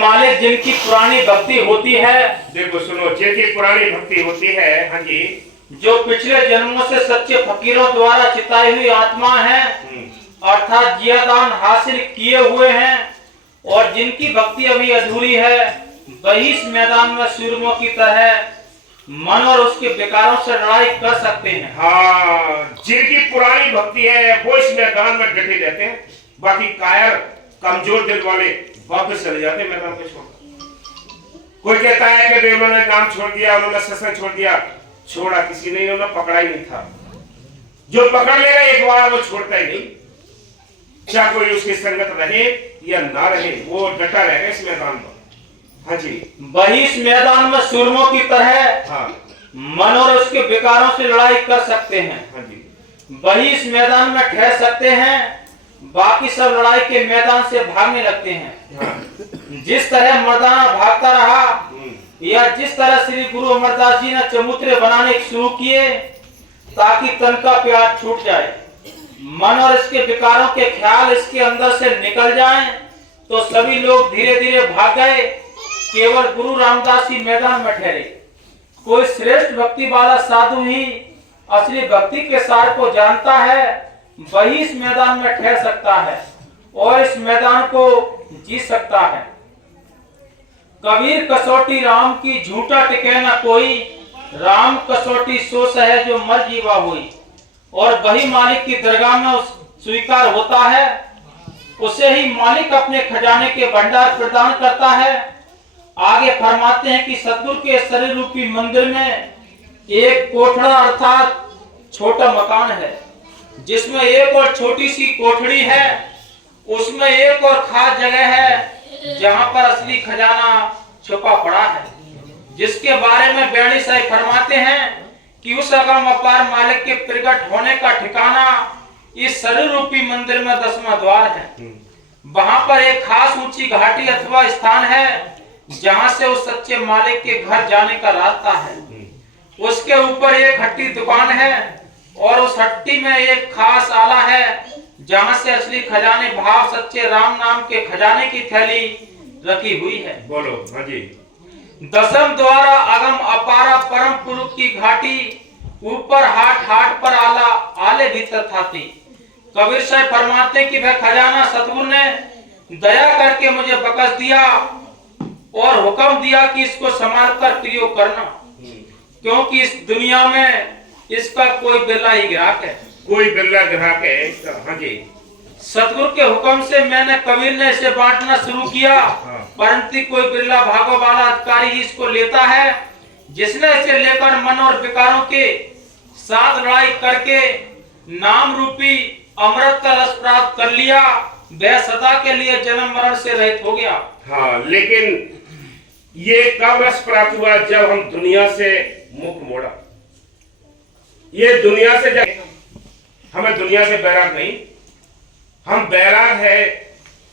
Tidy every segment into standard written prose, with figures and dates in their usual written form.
मालिक जिनकी पुरानी भक्ति होती है, देखो सुनो, जिनकी पुरानी भक्ति होती है, हाँ जी, जो पिछले जन्मों से सच्चे फकीरों द्वारा चिताई हुई आत्मा है, अर्थात जियादान हासिल किए हुए हैं, और जिनकी भक्ति अभी अधूरी है, वही इस मैदान में सूरमों की तरह मन और उसके विकारों से लड़ाई कर सकते हैं। हाँ, जिनकी पुरानी भक्ति है वो इस मैदान में डटे रहते हैं। बाकी कायर कमजोर दिल वाले वापस चले जाते हैं मैदान को छोड़। कोई कहता है कि उन्होंने नाम छोड़ दिया, उन्होंने सत्संग छोड़ दिया। छोड़ा किसी ने, उन्होंने पकड़ा ही नहीं था। जो पकड़ लेगा एक बार वो छोड़ता ही नहीं, चाहे कोई उसकी संगत रहे या ना रहे, वो डटा रहेगा इस मैदान में। हाँ जी, वही इस मैदान में सूरमों की तरह हाँ, मन और उसके विकारों से लड़ाई कर सकते हैं। हाँ जी, वही इस मैदान में ठहर सकते हैं, बाकी सब लड़ाई के मैदान से भागने लगते हैं। हाँ, जिस तरह मर्दाना भागता रहा, या जिस तरह श्री गुरु अमरदास जी ने चबूतरे बनाने शुरू किए ताकि तन का प्यार छूट जाए, मन और इसके विकारों के ख्याल इसके अंदर से निकल जाएं, तो सभी लोग धीरे धीरे भाग गए। केवल गुरु रामदास ही मैदान में ठहरे। कोई श्रेष्ठ भक्ति वाला साधु ही असली भक्ति के सार को जानता है, वही इस मैदान में ठहर सकता है और इस मैदान को जीत सकता है। कबीर कसौटी राम की झूठा टिके न कोई, राम कसौटी सो सहे जो मर जीवा हुई। और वही मालिक की दरगाह में स्वीकार होता है, उसे ही मालिक अपने खजाने के भंडार प्रदान करता है। आगे फरमाते हैं कि सतगुरु के शरीर रूपी मंदिर में एक कोठड़ा अर्थात छोटा मकान है, जिसमें एक और छोटी सी कोठड़ी है, उसमें एक और खास जगह है जहां पर असली खजाना छुपा पड़ा है, जिसके बारे में बेड़ी साहब फरमाते हैं कि उस अगम अपार मालिक के प्रकट होने का ठिकाना इस शरीर रूपी मंदिर में 10वां द्वार है। वहां पर एक खास ऊंची घाटी अथवा स्थान है जहां से उस सच्चे मालिक के घर जाने का रास्ता है। उसके ऊपर एक हट्टी दुकान है और उस हट्टी में एक खास आला है जहां से असली खजाने भाव सच्चे राम नाम के खजाने की थैली रखी हुई है। बोलो, हाँ जी, 10वें द्वारा अगम अपारा परम पुरुष की घाटी, ऊपर हाट पर आला, आले भीतर थाती। कबीर साहब फरमाते कि वह खजाना सतगुरु ने दया करके मुझे बख्श दिया और हुक्म दिया कि इसको संभाल कर प्रयोग करना, क्योंकि इस दुनिया में इसका कोई बिरला ही ग्राहक है। कोई बिरला ग्राहक है इसका। हाँ जी, सतगुरु के हुक्म से मैंने कबीर ने इसे बांटना शुरू किया, परंतु कोई बिरला भागो वाला अधिकारी ही इसको लेता है, जिसने इसे लेकर मन और विकारों के साथ लड़ाई करके नाम रूपी अमृत का रस प्राप्त कर लिया, वह सदा के लिए जन्म मरण से रहित हो गया। हाँ, लेकिन ये कब रस प्राप्त हुआ? जब हम दुनिया से मुख मोड़ा। ये दुनिया से हमें दुनिया से बैराग नहीं, हम बैराग है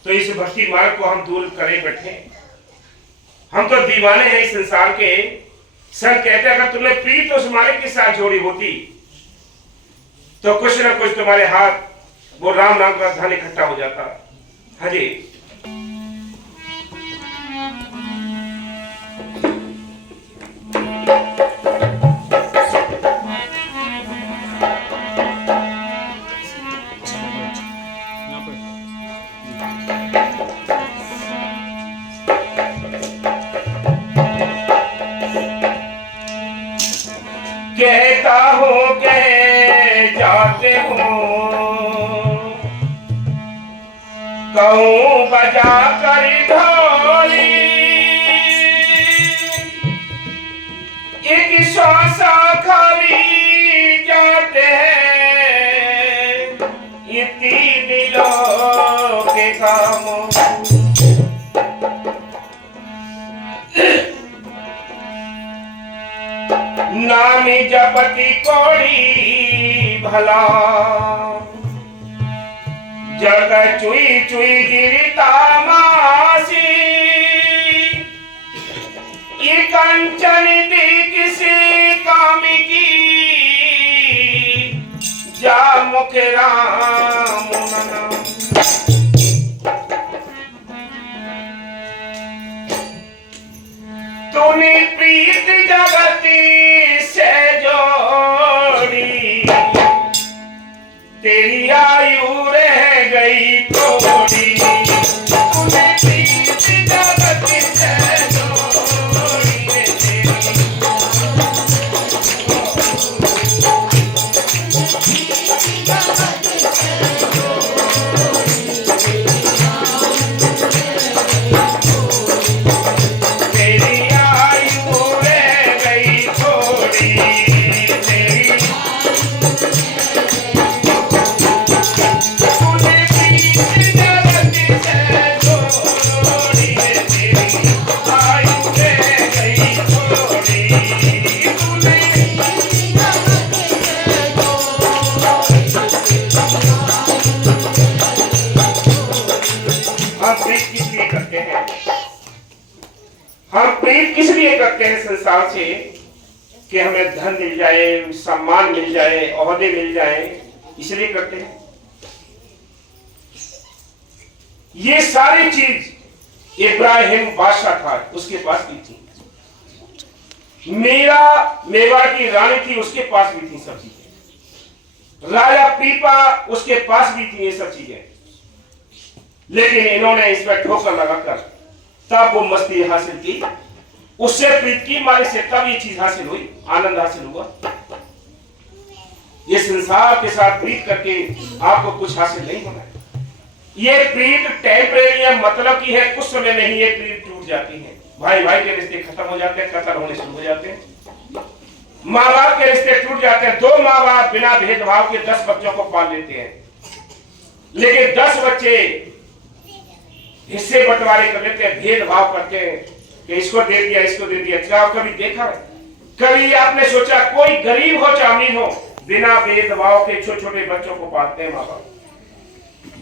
तो इस भक्ति मार्ग को हम दूर करे बैठे। हम तो दीवाने हैं इस संसार के। संत कहते अगर तुमने प्रीत उस मालिक के साथ जोड़ी होती तो कुछ ना कुछ तुम्हारे हाथ वो राम नाम का धन इकट्ठा हो जाता। हाँ जी, कहता हूँ कहे जाते हूँ, कहूँ बजा कर ढोली, एक श्वासा खाली जाते हैं इतनी दिलों के कामों। नामी जपति कोड़ी भला, जग चुई चुई गिरता मासी, ये कंचन दी किसी काम की, जा मुख राम नाम। थोड़ी, तूने प्रीत जगत से जोड़ी रे तेरी। तेरी आयु रह गई थोड़ी, तेरी तूने प्रीत जगत से जोड़ी रे तेरी, आयु रह गई थोड़ी, तूने हम प्रीत किस लिए करते हैं? हम प्रीत किस लिए करते हैं संसार से? कि हमें धन मिल जाए, सम्मान मिल जाए, ओहदे मिल जाए, इसलिए करते हैं। ये सारी चीज इब्राहिम बादशाह था, उसके पास भी थी। मीरा मेवाड़ की रानी थी, उसके पास भी थी सब चीजें। राजा पीपा उसके पास भी थी ये सब चीजें, लेकिन इन्होंने इस पर ठोकर लगाकर तब वो मस्ती हासिल की, उससे प्रीत की, मालिक से तब ये चीज हासिल हुई, आनंद हासिल हुआ। ये संसार के साथ प्रीत करके आपको कुछ हासिल नहीं होना है। ये प्रीत टेम्परेरी है, मतलब की है, कुछ समय में ही ये प्रीत टूट जाती है। भाई भाई के रिश्ते खत्म हो जाते हैं, कत्ल होने शुरू हो जाते हैं। माँ बाप के रिश्ते टूट जाते हैं। दो माँ बाप बिना भेदभाव के 10 बच्चों को पाल लेते हैं, लेकिन 10 बच्चे हिस्से बंटवारे कर लेते हैं, भेदभाव करते हैं कि इसको दे दिया, इसको दे दिया। क्या कभी देखा है? कभी आपने सोचा कोई गरीब हो चाहे अमीर हो, बिना भेदभाव के छोटे छोटे बच्चों को पालते हैं माँ बाप?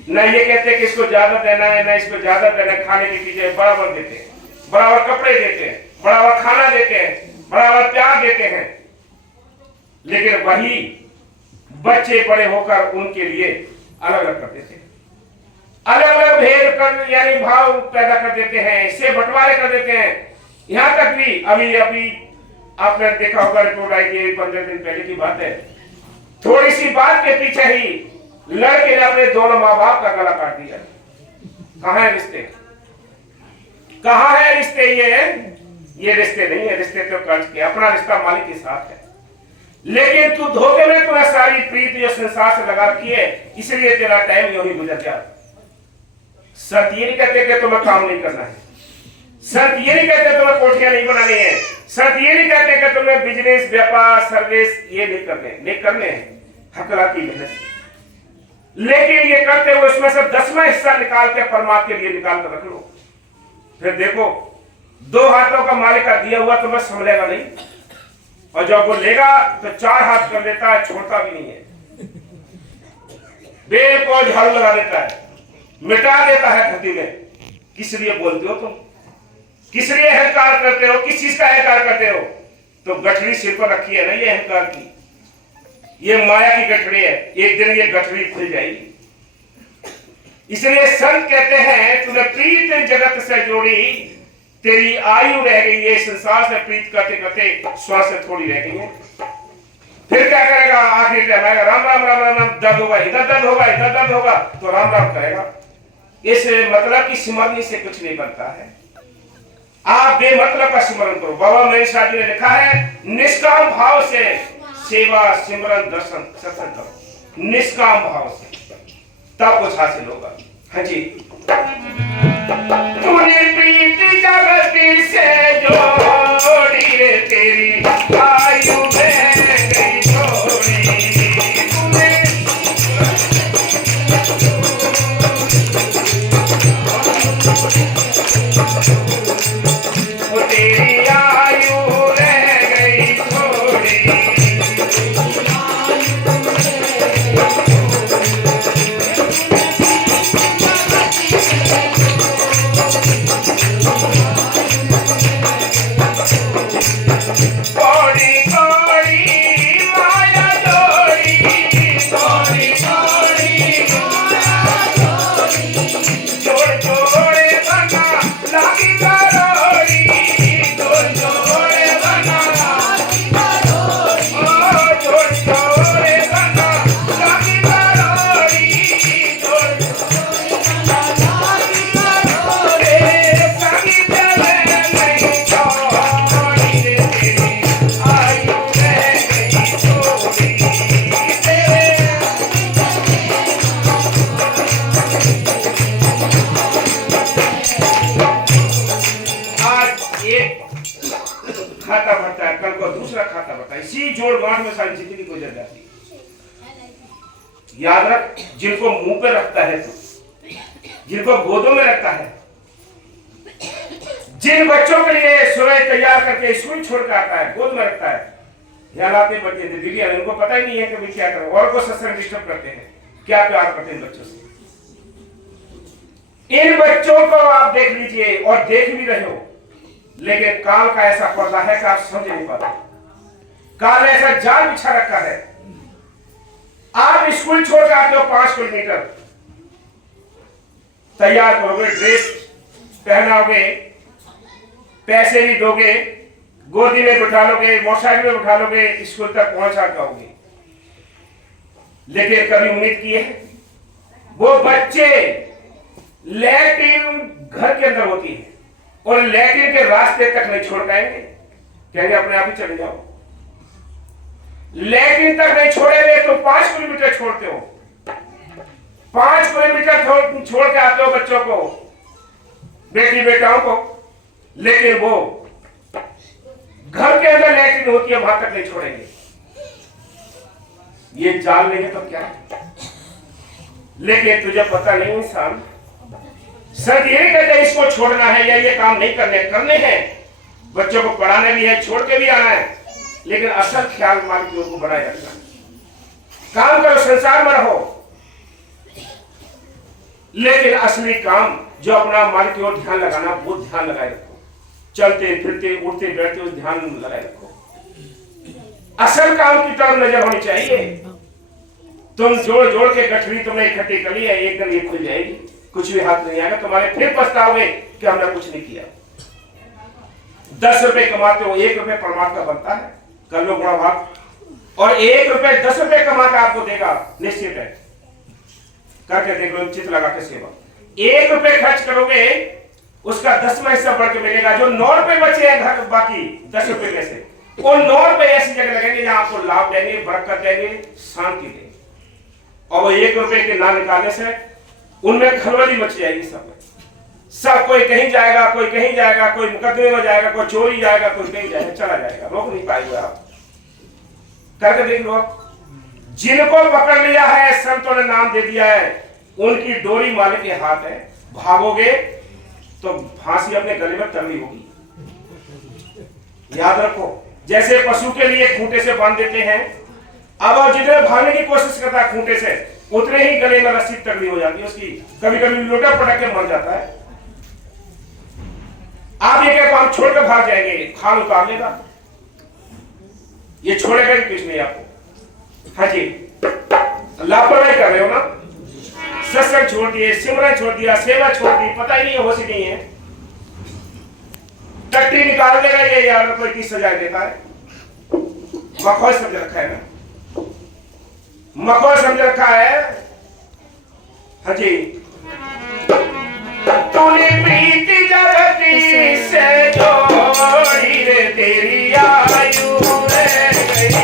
न ये कहते हैं कि इसको ज्यादा देना है, ना इसको ज्यादा देना है, खाने की चीजें बराबर देते हैं, बराबर कपड़े देते हैं, बराबर खाना देते हैं, बराबर प्यार देते हैं। लेकिन वही बच्चे बड़े होकर उनके लिए अलग अलग कर देते हैं, अलग अलग भेद कर यानी भाव पैदा कर देते हैं, इससे बंटवारे कर देते हैं। यहां तक भी अभी आपने देखा होगा, रिपोर्ट आई थी 15 दिन पहले की बात है, थोड़ी सी बात के पीछे ही लड़के ने अपने दोनों माँ बाप का गला काट दिया। कहां है रिश्ते? कहां है रिश्ते? ये रिश्ते नहीं है, रिश्ते तो कर्ज के, अपना रिश्ता मालिक के साथ है। लेकिन तू धोखे में तुम्हें सारी प्रीत जो संसार से लगा रखी है, इसलिए तेरा टाइम यूं ही गुजर गया। संत ये नहीं कहते कि तुम्हें काम नहीं करना है, संत ये नहीं कहते तुम्हें कोठियां नहीं बनानी है, संत ये नहीं कहते कि तुम्हें बिजनेस, व्यापार, सर्विस ये नहीं करने हैं, हकलाती मेहनत। लेकिन ये करते हुए उसमें से 10वां हिस्सा निकाल के परमात्मा के लिए निकाल कर रख लो। फिर देखो, 2 हाथों का मालिक का दिया हुआ तुम्हें संभलेगा नहीं, और जब वो लेगा तो 4 हाथ कर देता है, छोड़ता भी नहीं है। बेल को झाड़ू लगा देता है, मिटा देता है धरती में। किस लिए बोलते हो तुम? किस लिए अहंकार करते हो? किस चीज का अहंकार करते हो? तो गठरी सिर पर रखी है ना, ये अहंकार की, ये माया की गठरी है। एक दिन ये गठरी खुल जाएगी। इसलिए संत कहते हैं तूने प्रीत जगत से जोड़ी, तेरी आयु रह गई है संसार से प्रीत करते करते श्वास थोड़ी रह गई है। फिर क्या करेगा? आखिर टाइम आएगा, राम राम राम राम राम, दर्द होगा, इधर दर्द होगा, इधर दर्द होगा, तो राम राम करेगा। इस मतलब की सिमरनी से कुछ नहीं बनता है। आप बेमतलब का सिमरन करो। बाबा महेश शाह जी ने लिखा है, निष्काम भाव से सेवा, सिमरन, दर्शन, सत्संग करो, निष्काम भाव से, तब कुछ हासिल होगा। हाँ जी। तूने प्रीति जगत से जोड़ी रे, तेरी आयु रह गई थोड़ी, तूने तेरी आयु रह गई थोड़ी। थोड़ी थोड़ी माया जोड़ी, थोड़ी थोड़ी माया जोड़ी, जोड़ जोड़ बना लागी करो। खाता भरता है, कल को दूसरा खाता भरता है। इसी जोड़ गांठ में सारी जिंदगी गुजर जाती है। याद रख, जिनको मुंह पे रखता है तू, जिनको गोदों में रखता है, जिन बच्चों के लिए सुबह तैयार करके स्कूल छोड़ कर आता है, गोद में रखता है, ध्यान आते बच्चे दीदी, उनको पता ही नहीं है कि भी क्या करें, और को सत्संग डिस्टर्ब करते हैं, क्या प्यार करते हैं बच्चों से। इन बच्चों को आप देख लीजिए और देख भी रहे हो, लेकिन काल का ऐसा पर्दा है कि आप समझ नहीं पाते। काल ने ऐसा जाल बिछा रखा है। आप स्कूल छोड़ के आते हो 5 किलोमीटर, तैयार करोगे, ड्रेस पहनाओगे, पैसे भी दोगे, गोदी में बिठा लोगे, मोटरसाइकिल में बिठा लोगे, स्कूल तक पहुंचा पाओगे। लेकिन कभी उम्मीद की है? वो बच्चे लैट्रिन घर के अंदर होती है और लैट्रिन के रास्ते तक नहीं छोड़ पाएंगे, कहेंगे अपने आप ही चले जाओ। लैट्रिन तक नहीं छोड़ेंगे तो 5 किलोमीटर छोड़ते हो, 5 किलोमीटर छोड़ के आते हो बच्चों को, बेटी बेटाओं को, लेकिन वो घर के अंदर लैट्रिन होती है, वहां तक नहीं छोड़ेंगे। ये जाल नहीं है तो क्या? लेकिन तुझे पता नहीं इंसान, सर ये कहते इसको छोड़ना है या ये काम नहीं करने हैं, बच्चों को पढ़ाना भी है, छोड़ के भी आना है, लेकिन असल ख्याल मालिक को बनाए रखना। काम करो, संसार में रहो, लेकिन असली काम जो अपना मालिक की ओर ध्यान लगाना, वो ध्यान लगाए रखो। चलते फिरते उठते बैठते उस ध्यान लगाए रखो। असल काम की तरफ नजर होनी चाहिए। तुम जोड़ जोड़ के गठरी तुमने इकट्ठी कर ली है, एक दिन ये खुल जाएगी, कुछ भी हाथ नहीं आएगा, तुम्हारे फिर पछताओगे कि हमने कुछ नहीं किया। 10 रुपए कमाते हो, 1 रुपए परमात्मा बनता है, कर लो बड़ा भाग, और 1 रुपए 10 रुपए कमा के आपको देगा, निश्चित है। करके देख लो, चित लगा के सेवा। 1 रुपए खर्च करोगे, उसका 10वां हिस्सा बढ़ के मिलेगा। जो 9 रुपए बचे हैं घर बाकी 10 रुपए में से, वो 9 रुपए ऐसी जगह लगेंगे जहां आपको लाभ देंगे, बरकत देंगे, शांति देंगे। और वो 1 रुपए के ना निकालने से उनमें खलबली मच जाएगी। सब कोई कहीं जाएगा, कोई कहीं जाएगा, कोई मुकदमे में जाएगा, कोई चोरी जाएगा, कोई कहीं जाएगा, चला जाएगा, रोक नहीं पाएंगे आप। करके देख लो, जिनको पकड़ लिया है, संतों ने नाम दे दिया है, उनकी डोरी मालिक के हाथ है। भागोगे तो फांसी अपने गले में तगड़ी होगी। याद रखो, जैसे पशु के लिए खूंटे से बांध देते हैं, अब जितने भागने की कोशिश करता है खूंटे से, उतने ही गले में रस्सी तगड़ी हो जाती है उसकी, कभी कभी लोटा पटक के मर जाता है। आप ये क्या, हम छोड़कर भाग जाएंगे, खाल उतार लेगा, ये छोड़ेगा भी कुछ नहीं आपको। हाँ जी, लापरवाही कर रहे हो ना, सत्संग छोड़ दिए, सिमरन छोड़ दिया, सेवा छोड़ दी, पता ही नहीं है, होश ही नहीं है। टट्टी निकाल देगा ये, यार कोई की सजा देता है। मखौल समझ रखा है ना, मखौल समझ रखा है। हाँ जी, तूने प्रीति जगती से जोड़ी रे, तेरी आयु रे गई।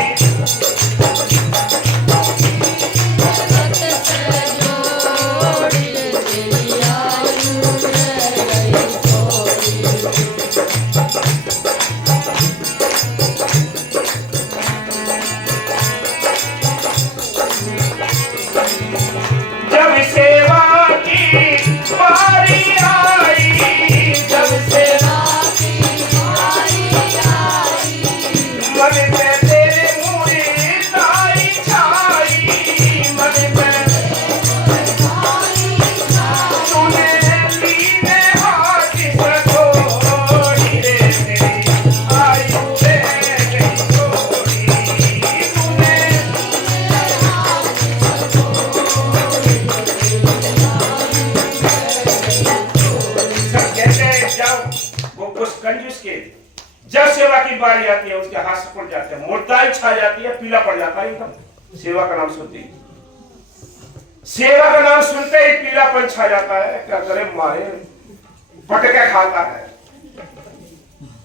जब सेवा की बारी आती है, उसके हाथ से पड़ जाते हैं, मुर्दाई छा जाती है, पीला पड़ जाता है एकदम। सेवा का नाम सुनते ही, सेवा का नाम सुनते ही पीलापन छा जाता है। क्या करे, मारे पटके खाता है,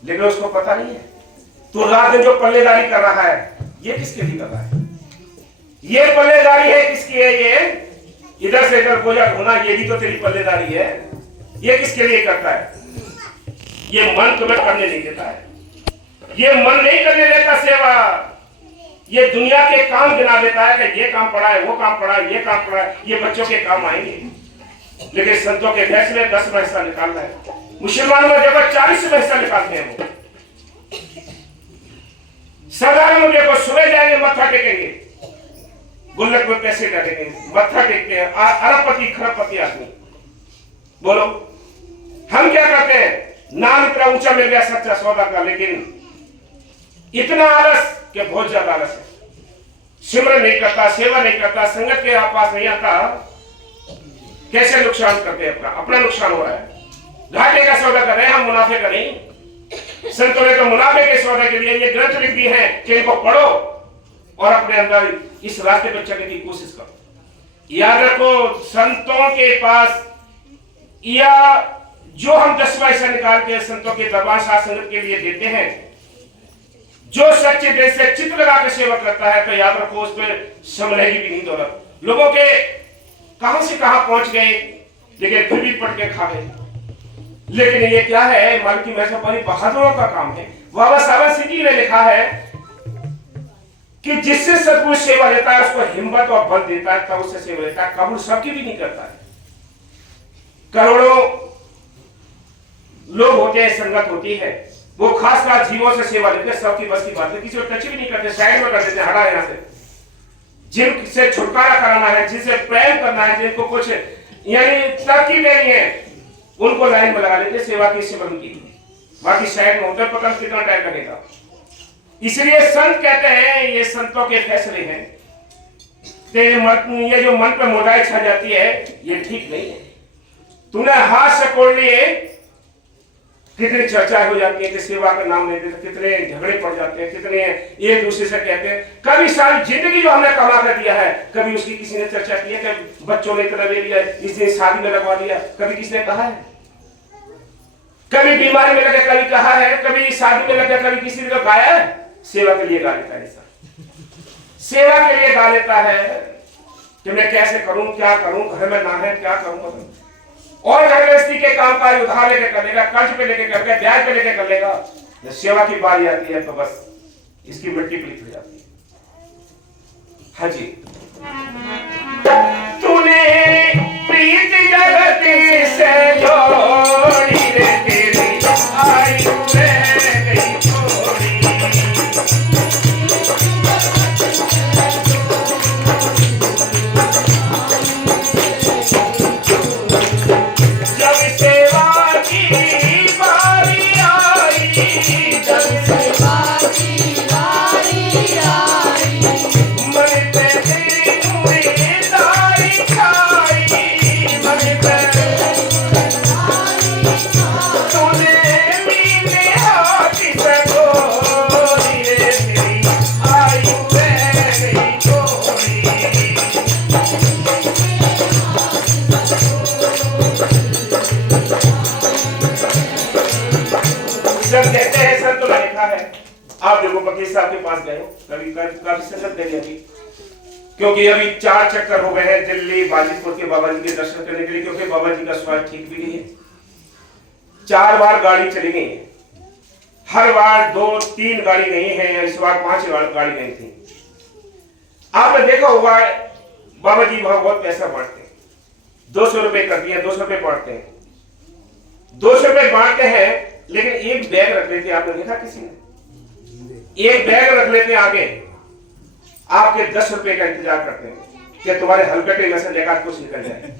लेकिन उसको पता नहीं है। तो रात में जो पल्लेदारी कर रहा है, ये किसके लिए कर रहा है? ये पल्लेदारी है किसकी है? ये इधर से इधर बोझा ढोना, ये भी तो तेरी पल्लेदारी है। ये किसके लिए करता है? ये मन तुम्हें करने नहीं देता है। ये मन नहीं करने देता सेवा, ये दुनिया के काम गिना देता है कि ये काम पड़ा है, वो काम पड़ा है, ये काम पड़ा है, ये बच्चों के काम आएंगे। लेकिन संतों के फैसले 10 पैसा निकालना है। मुसलमानों में देखो 40 पैसा निकालते हैं वो। साधारण में देखो सुबह जाएंगे मत्था टेकेंगे, गुल्लक में पैसे डालेंगे, मत्था टेकते हैं, अरबपति खरबपति आदमी। बोलो हम क्या करते हैं? नाम इतना ऊंचा मिल गया सच्चा सौदा का, लेकिन इतना आलस कि बहुत ज्यादा आलस है। सिमरन नहीं करता, सेवा नहीं करता, संगत के पास नहीं आता। कैसे नुकसान करते हैं? अपना नुकसान हो रहा है। घाटे का सौदा कर रहे हैं हम, मुनाफे का नहीं। संतों ने तो मुनाफे के सौदे के लिए ये ग्रंथ लिख दिए हैं कि इनको पढ़ो और अपने अंदर इस रास्ते पर चलने की कोशिश करो। याद रखो, संतों के पास या जो हम 10 पैसा निकाल के संतों के दरबार संगत के लिए देते हैं, जो सच्चे दिल से चित्त लगा के सेवा करता है, तो याद रखो उस पर समलेगी भी नहीं दौलत। लोगों के कहां से कहां पहुंच गए, लेकिन फिर भी पट के खा गए। लेकिन ये क्या है? मन की महसूस बहादुरों का काम है। बाबा साहब सिंह जी ने लिखा है कि जिससे सदगुरु सेवा लेता है उसको हिम्मत और बल देता है, तब उससे सेवा लेता है। कबूल सबकी भी नहीं करता है। करोड़ों लोग होते हैं, संगत होती है, वो खासकर जीवों से सेवा लेते हैं। सबकी बस की बात है, किसी को टच भी नहीं करते, साइड में कर देते, हटा यहां से। जिनसे छुटकारा कराना है, जिनसे प्रेम करना है, जिनको कुछ यानी तरक्की देनी है, उनको लाइन में लगा लेते सेवा की, सिमरन की। बाकी साइड में होते, पता कितना टाइम लगेगा। इसलिए संत कहते हैं ये संतों के फैसले हैं। ये जो मन पे मोटाई छा जाती है, ये ठीक नहीं है। तूने हाथ से कोड़ लिए, कितनी चर्चा हो जाती है कि सेवा का नाम नहीं देते, कितने झगड़े पड़ जाते हैं, कितने एक दूसरे से कहते हैं। कभी सारी जिंदगी जो हमने कमा कर दिया है, कभी उसकी किसी ने चर्चा की है कि बच्चों ने इतना ले लिया, इस दिन शादी में लगवा लिया? कभी किसने कहा है? कभी बीमारी में लगे कभी कहा है, कभी शादी में लगे कभी किसी ने गाया है? सेवा के लिए गा लेता है, सेवा के लिए गा लेता है कि मैं कैसे करूं, क्या करूं, घर में ना है क्या करूं। और घर गृहस्थी के काम काज उधार लेके कर लेगा, कर्ज पे लेके कर लेगा, ब्याज पे लेके कर लेगा। जब सेवा की बारी आती है तो बस इसकी मिट्टी पलीत हो जाती है। हाँ जी, तूने प्रीत जगत से जोड़ी रे, तेरी आयु रे गई थोड़ी। आप देखो वकील साहब के पास गए हो, कभी काफी संगत गई अभी, क्योंकि अभी 4 चक्कर हो गए हैं दिल्ली बाजीपुर के बाबा जी के दर्शन करने के लिए, क्योंकि बाबा जी का स्वास्थ्य ठीक भी नहीं है। 4 बार गाड़ी चली गई है, हर बार 2-3 गाड़ी गई है, इस बार 5 गाड़ी गई थी। आपने देखा होगा बाबा जी बहुत पैसा बांटते हैं, 200 रुपए कर दिया, 200 रुपए बांटते हैं, 200 रुपए बांटते हैं, लेकिन एक बैग रख लेते हैं। आपने देखा किसी ने? एक बैग रख लेते हैं आगे, आपके 10 रुपए का इंतजार करते हैं कि तुम्हारे हलकटे में से लेकर कुछ निकल जाए।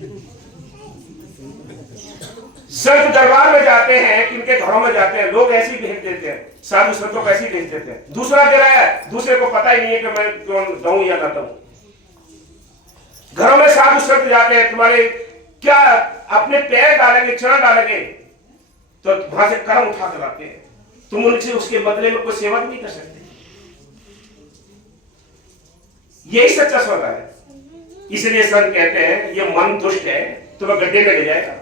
संत दरबार में जाते हैं, किनके घरों में जाते हैं, लोग ऐसे ही भेज देते हैं, साधु संतों को ऐसे ही भेज देते हैं। दूसरा दे रहा है, दूसरे को पता ही नहीं है कि मैं कौन दूं या ना दूं। घरों में साधु संत जाते हैं, तुम्हारे क्या अपने पैर डालेंगे, चरण डालेंगे, तो वहां से कर्म उठा कर लाते हैं। तुम उनसे उसके बदले में कोई सेवा नहीं कर सकते। यही सच्चा सौदा है। इसलिए संत कहते हैं ये मन दुष्ट है, तुम्हें गड्ढे में ले जाएगा।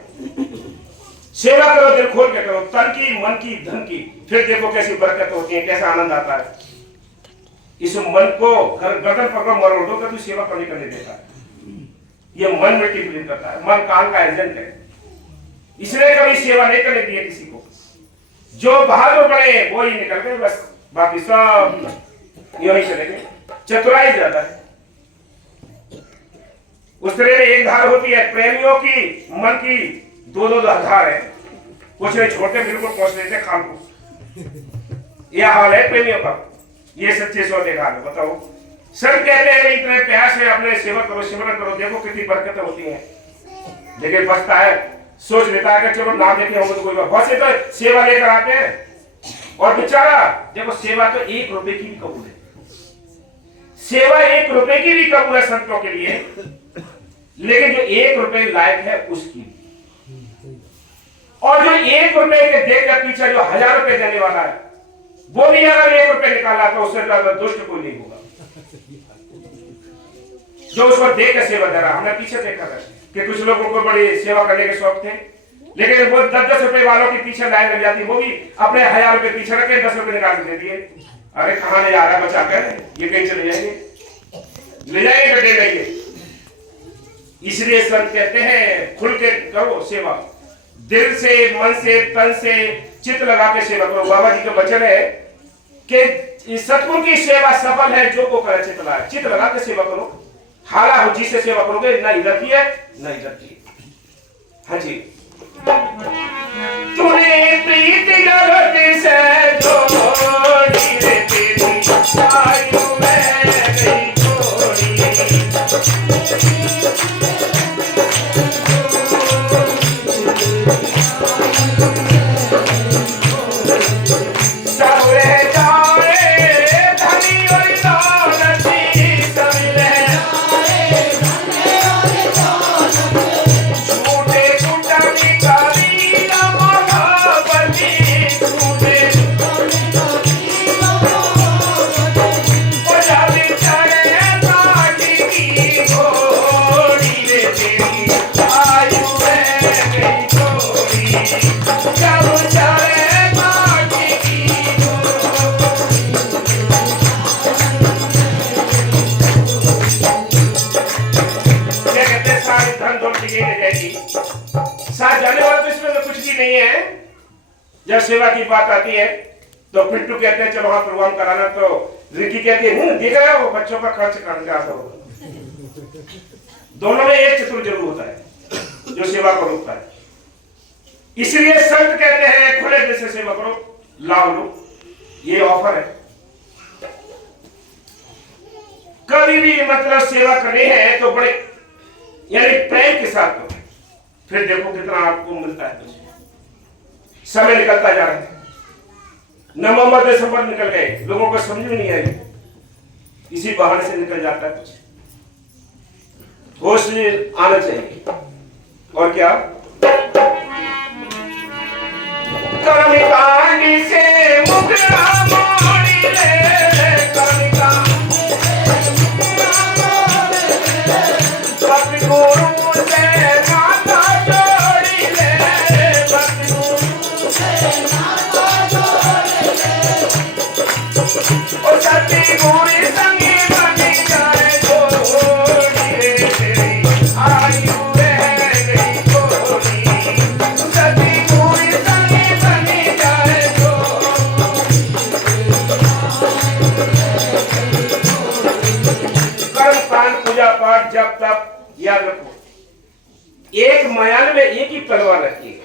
सेवा करो, दिल खोल के करो, तन की, मन की, धन की, फिर देखो कैसी बरकत होती है, कैसा आनंद आता है। इस मन को गर्दन पकड़ो, मरोड़ दो, कभी सेवा करने करने देता है। ये मन मिट्टी पलीत करता है, मन काल का एजेंट है, इसलिए कभी सेवा नहीं करने दी है किसी को। जो बहादुर बने वो ही निकल गए, बस बाकी सब यही चले गए। चतुराई ज्यादा है। उस तरह में एक धार होती है, प्रेमियों की मन की दो दो धार है, कुछ नहीं छोड़ते, बिल्कुल पहुंच लेते खान को। यह हाल है प्रेमियों का, ये सच्चे सौदे का हाल है। बताओ, सब कहते हैं इतने प्यार से अपने सेवा करो, सिमरन करो, देखो कितनी बरकतें होती हैं, लेकिन बचता है, सोच लेता है कि चलो ना देखे होंगे तो कोई बात, बहुत से तो सेवा लेकर आते हैं और बेचारा देखो सेवा तो 1 रुपए की भी कबूल है, सेवा 1 रुपए की भी कबूल है संतों के लिए, लेकिन जो 1 रुपए लायक है उसकी, और जो 1 रुपए के देकर पीछे जो 1000 रुपए देने वाला है वो भी अगर 1 रुपए निकाला तो उससे ज्यादा दुष्ट कोई नहीं होगा जो उसको देकर सेवा दे रहा। हमने पीछे देखा था कि कुछ लोगों को बड़ी सेवा करने के शौक थे, लेकिन वो 10-10 रुपए वालों के पीछे लाइन लग जाती, वो भी अपने 1000 रुपए पीछे रखे 10 रुपए निकाल के दे दिए। अरे कहां ले जा रहा है बचा कर, ये कहीं चले जाएंगे, ले जाएंगे कटे जाएंगे। इसलिए संत कहते हैं खुल के करो सेवा, दिल से, मन से, तन से, चित्त लगा के सेवा करो। बाबा जी का वचन है कि सतगुरु की सेवा सफल है जो को करे चित्त लगा, चित्त लगा के सेवा करो। हाला हो जिससे सेवा करोगे, ना इधर की है ना इधर की। हाँ जी, तूने प्रीत जगत से जोड़ी रे तेरी आयु में गई थोड़ी, सब रह जाए धनी और दौलती, सब रह छूटे कुटनी करी महाबली, छूटे जावी चढ़े काटी की घोड़ी रे तेरी आयु में गई थोड़ी, जब चढ़े काटी की कहते सारी धन दौलत यही रह जाएगी, साथ जाने वाला तो इसमें तो कुछ भी नहीं है। जब सेवा की बात आती है तो पिंटू कहते हैं चलो वहां प्रोग्राम कराना, तो रिकी कहती है देख रहे हो बच्चों का खर्च करने आता होगा। दोनों में एक चतुर जरूर होता है जो सेवा को रोकता है। इसलिए संत कहते हैं खुले दिल से सेवा करो, लाभ लो, ये ऑफर है। कभी भी मतलब सेवा करनी है तो बड़े यानी प्रेम के साथ करो, फिर देखो कितना आपको मिलता है। कुछ समय निकलता जा रहा है, नवंबर दिसंबर निकल गए, लोगों को समझ में नहीं आई, इसी बहाने से निकल जाता है। कुछ होश आना चाहिए। और क्या कर्मकांड से मुकरा मोड़ी ले, कर्मकांड भक्त गुरु से नाता जोड़ी ले, भक्त गुरु से नाता जोड़ी ले, ओ सती गुरु संगी बनी जाए जोड़ी रे तेरी आयु में गई थोड़ी, सती गुरु संगी बनी जाए कर्म कांड पूजा पाठ जब तक याद रखो, एक मयान में एक ही तलवार रखी है।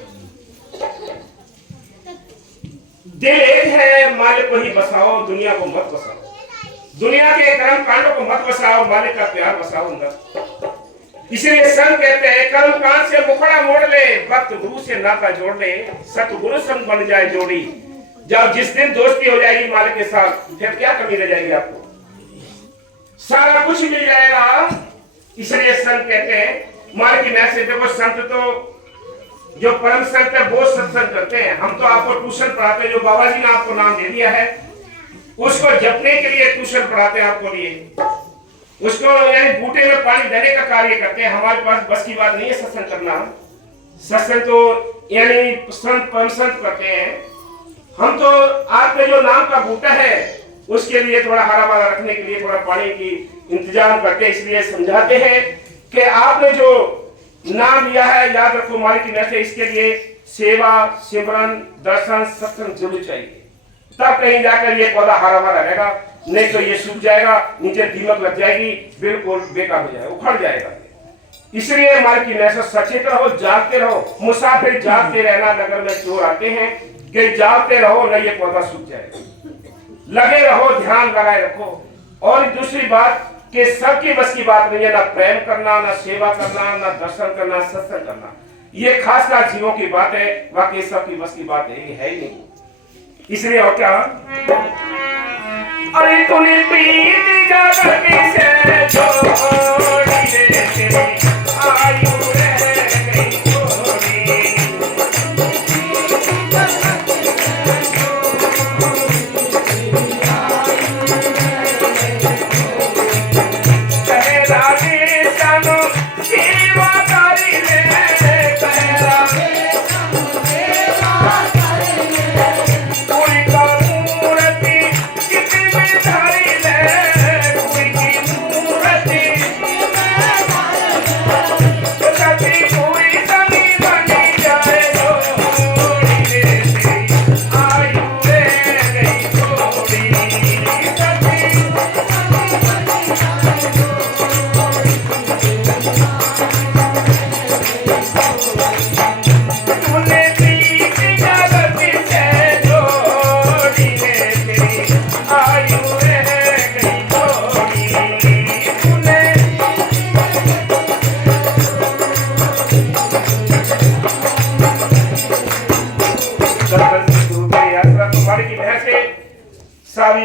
दिल एक है, मालिक को ही बसाओ, दुनिया को मत बसाओ, दुनिया के कर्म कांडों को मत बसाओ, मालिक का प्यार बसाओ अंदर। इसलिए संत कहते हैं कर्म कांड से मुखड़ा मोड़ ले, भक्त गुरु से नाता जोड़ ले, सतगुरु संग बन जाए जोड़ी। जब जिस दिन दोस्ती हो जाएगी मालिक के साथ, फिर क्या कमी रह जाएगी आपको, सारा कुछ मिल जाएगा। इसलिए संत कहते हैं मालिक की मैसेज देखो, संत तो जो परम संत है वो सत्संग करते हैं। हम तो आपको ट्यूशन पढ़ाते हैं, जो बाबा जी ने आपको नाम दे दिया है उसको जपने के लिए ट्यूशन पढ़ाते हैं आपको लिए, उसको यानी बूटे में पानी देने का कार्य करते हैं। हमारे पास बस की बात नहीं है सत्संग करना, सत्संग तो यानी संत परम संत करते हैं। हम तो आपके जो नाम का बूटा है उसके लिए थोड़ा हरा भरा रखने के लिए थोड़ा पानी की इंतजाम करते हैं। इसलिए समझाते हैं कि आपने जो नाम लिया है याद रखो मालिक की मैसेज, इसके लिए सेवा सिमरन दर्शन सत्संग जरूर चाहिए। तब कहीं जाकर ये पौधा हरा भरा रहेगा, नहीं तो ये सूख जाएगा, नीचे दीमक लग जाएगी, बिल्कुल बेकार हो जाएगा, उखड़ जाएगा। इसलिए मालकिन ऐसा सचेत रहो, जागते रहो। मुसाफिर जागते रहना, नगर में चोर आते हैं कि जागते रहो न ये पौधा सूख जाएगा। लगे रहो, ध्यान लगाए रखो। और दूसरी बात कि सबकी बस की बात नहीं है, ना प्रेम करना, ना सेवा करना, ना दर्शन करना, सत्संग करना। ये खासकर जीवों की बात है, बाकी सबकी बस की बात है ही नहीं। इसलिए और क्या, अरे तूने प्रीत जागती से जोड़ी रे तेरी आयु रह गई थोड़ी। कहे राधे श्याम सेवा करी ले, कहे राधे श्याम सेवा करी ले, कोई का मूर्ति कितने धारी ले, कोई की मूर्ति सती कोई सनी बनी जाए जोड़ी रे तेरी आयु रह गई थोड़ी। सती तूने प्रीत जागती से जोड़ी रे तेरी आयु रह गई थोड़ी। तूने दरअसल गुरु की यात्रा तुम्हारी की वजह से सारी